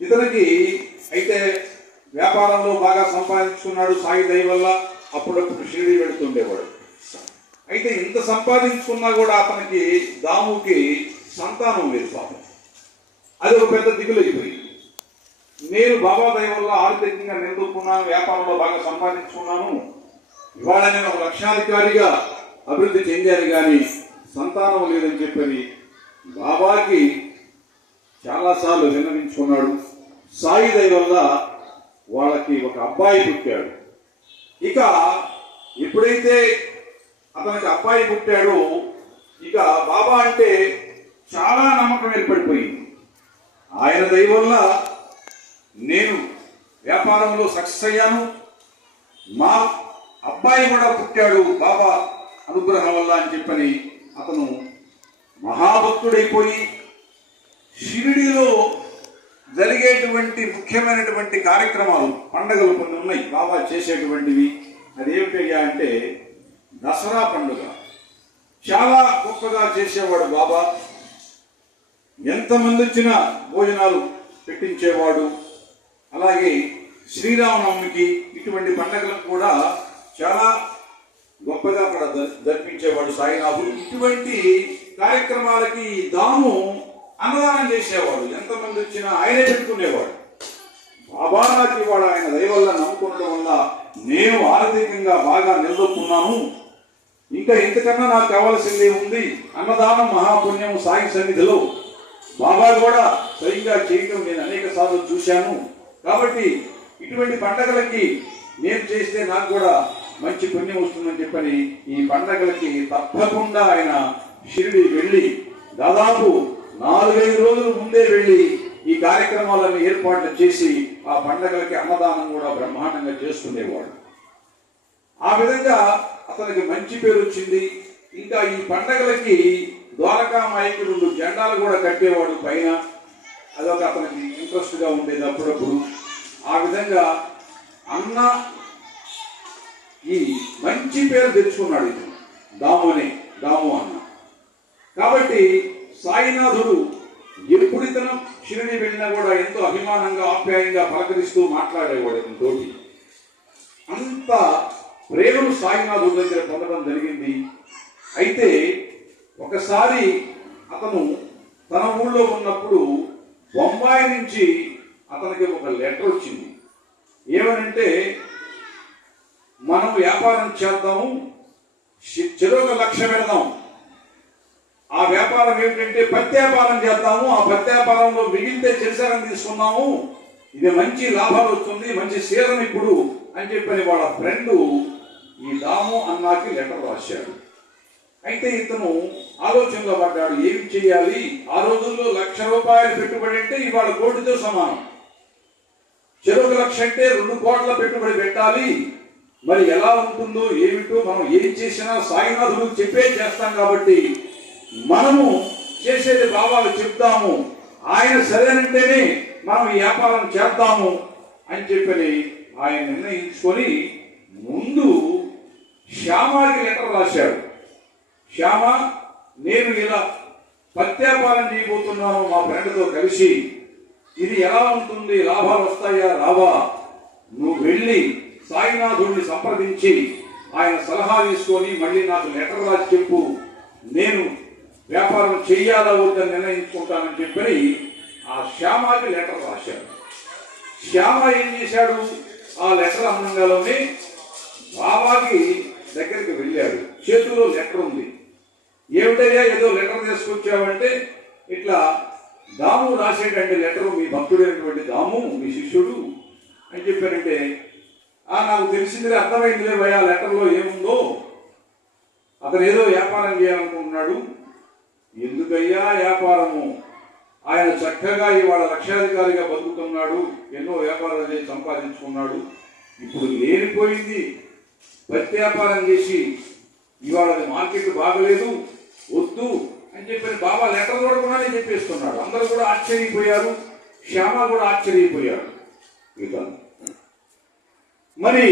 ఇతనికి అయితే వ్యాపారంలో బాగా సంపాదించుకున్నాడు సాయి దయ వల్ల. అప్పుడప్పుడు షిరిడి వెళుతుండేవాడు. అయితే ఇంత సంపాదించుకున్నా కూడా అతనికి దాముకి సంతానం లేదు పాపం. అది ఒక పెద్ద దిగులైపోయింది. నేను బాబా దయ వల్ల ఆర్థికంగా నిలదొక్కున్నాను, వ్యాపారంలో బాగా సంపాదించుకున్నాను, ఇవాళ నేను ఒక లక్షాధికారిగా అభివృద్ధి చెందాను, కానీ సంతానం లేదని చెప్పని బాబాకి చాలాసార్లు విన్నవించుకున్నాడు. సాయి దయ వల్ల వాళ్ళకి ఒక అబ్బాయి పుట్టాడు. ఇక ఎప్పుడైతే అతనికి అబ్బాయి పుట్టాడో ఇక బాబా అంటే చాలా నమ్మకం ఏర్పడిపోయింది. ఆయన దయ వల్ల నేను వ్యాపారంలో సక్సెస్ అయ్యాను, మా అబ్బాయి కూడా పుట్టాడు బాబా అనుగ్రహం వల్ల అని చెప్పని అతను మహాభక్తుడైపోయి షిరిడిలో జరిగేటువంటి ముఖ్యమైనటువంటి కార్యక్రమాలు, పండుగలు కొన్ని ఉన్నాయి బాబా చేసేటువంటివి. అదేమిటయ్యా అంటే దసరా పండుగ చాలా గొప్పగా చేసేవాడు బాబా. ఎంతమంది వచ్చినా భోజనాలు పెట్టించేవాడు. అలాగే శ్రీరామనవమికి ఇటువంటి పండుగలకు కూడా చాలా గొప్పగా అక్కడ జరిపించేవాడు సాయినాథుడు. ఇటువంటి కార్యక్రమాలకి దాము అన్నదానం చేసేవాడు. ఎంతమంది వచ్చినా ఆయనే పెట్టుకునేవాడు. బాబా నాకు ఇవాళ ఆయన దయ వల్ల నమ్ముకోవడం వల్ల నేను ఆర్థికంగా బాగా నిలదొక్కున్నాను, ఇంకా ఇంతకన్నా నాకు కావాల్సిందే ఉంది. అన్నదానం మహాపుణ్యం సాయి సన్నిధిలో బాబా కూడా స్వయంగా చేయటం నేను అనేక సార్లు చూశాను. కాబట్టి ఇటువంటి పండగలకి నేను చేస్తే నాకు కూడా మంచి పుణ్యం వస్తుందని చెప్పని ఈ పండగలకి తప్పకుండా ఆయన షిరిడి వెళ్ళి దాదాపు 4-5 రోజుల ముందే వెళ్ళి ఈ కార్యక్రమాలను ఏర్పాట్లు చేసి ఆ పండగలకి అన్నదానం కూడా బ్రహ్మాండంగా చేసుకునేవాడు. ఆ విధంగా అతనికి మంచి పేరు వచ్చింది. ఇంకా ఈ పండగలకి ద్వారకామాయికి 2 జెండాలు కూడా కట్టేవాడు పైన. అదొక అతనికి ఇంట్రెస్ట్ గా ఉండేది అప్పుడప్పుడు. ఆ విధంగా అన్న ఈ మంచి పేరు తెచ్చుకున్నాడు ఇతను, దాము అన్న. కాబట్టి సాయినాథుడు ఎప్పుడు ఇతను షిరిడి వెళ్ళినా కూడా ఎంతో అభిమానంగా ఆప్యాయంగా పలకరిస్తూ మాట్లాడేవాడు ఇతనితోటి. అంత ప్రేమను సాయినాథుడి దగ్గర పొందడం జరిగింది. అయితే ఒకసారి అతను తన ఊళ్ళో ఉన్నప్పుడు బొంబాయి నుంచి అతనికి ఒక లెటర్ వచ్చింది. ఏమనంటే, మనం వ్యాపారం చేద్దాము, చెరొక 1,00,000 పెడదాం. ఆ వ్యాపారం ఏమిటంటే పత్యాపారం చేద్దాము, ఆ పత్యాపారంలో మిగిలితే చెరసారం తీసుకున్నాము, ఇది మంచి లాభాలు వస్తుంది, మంచి సీజన్ ఇప్పుడు అని చెప్పని వాళ్ళ ఫ్రెండ్ ఈ దాము అన్నాకి లెటర్ రాశాడు. అయితే ఇతను ఆలోచనలో పడ్డాడు, ఏమి చేయాలి? ఆ రోజుల్లో 1,00,000 రూపాయలు పెట్టుబడి అంటే ఇవాళ 1 కోటితో సమానం. చెరొక 1,00,000 అంటే 2 కోట్ల పెట్టుబడి పెట్టాలి. మరి ఎలా ఉంటుందో ఏమిటో, మనం ఏం చేసినా సాయినాథుడు చెప్పే చేస్తాం కాబట్టి మనము చేసేది బాబాకు చెప్తాము, ఆయన సరేనంటేనే మనం ఈ వ్యాపారం చేద్దాము అని చెప్పని ఆయన నిర్ణయించుకొని ముందు శ్యామాకి లెటర్ రాశాడు. శ్యామ, నేను ఇలా పత్యాపారం చేయబోతున్నాను మా ఫ్రెండ్తో కలిసి, ఇది ఎలా ఉంటుంది, లాభాలు వస్తాయా రావా? నువ్వు వెళ్ళి సాయినాథుడిని సంప్రదించి ఆయన సలహా తీసుకొని మళ్ళీ నాకు లెటర్ రాసి చెప్పు, నేను వ్యాపారం చెయ్యాలా వద్దని నిర్ణయించుకుంటానని చెప్పని ఆ శ్యామకి లెటర్ రాశాడు. శ్యామ ఏం చేశాడు, ఆ లెటర్ అందంగాలోనే బాబాకి దగ్గరికి వెళ్ళాడు. చేతిలో లెటర్ ఉంది. ఏమిటయ్యా ఏదో లెటర్ తీసుకొచ్చావంటే, ఇట్లా దాము రాసేటంటే లెటరు మీ భక్తుడైనటువంటి దాము మీ శిష్యుడు అని చెప్పారంటే, నాకు తెలిసిందిలే, అర్థమైందిలే భయ లెటర్లో ఏముందో, అతను ఏదో వ్యాపారం చేయాలనుకుంటున్నాడు. ఎందుకయ్యా వ్యాపారము? ఆయన చక్కగా ఇవాళ లక్షాధికారిగా బతుకుతున్నాడు, ఎన్నో వ్యాపారాలు చేసి సంపాదించుకున్నాడు. ఇప్పుడు లేనిపోయింది ప్రత్యాపారం చేసి ఇవాళ మార్కెట్ బాగలేదు, వద్దు అని చెప్పి బాబా లెటర్ కూడా చెప్పేస్తున్నాడు. అందరూ కూడా ఆశ్చర్యపోయారు, శ్యామ కూడా ఆశ్చర్యపోయాడు. ఇక మరి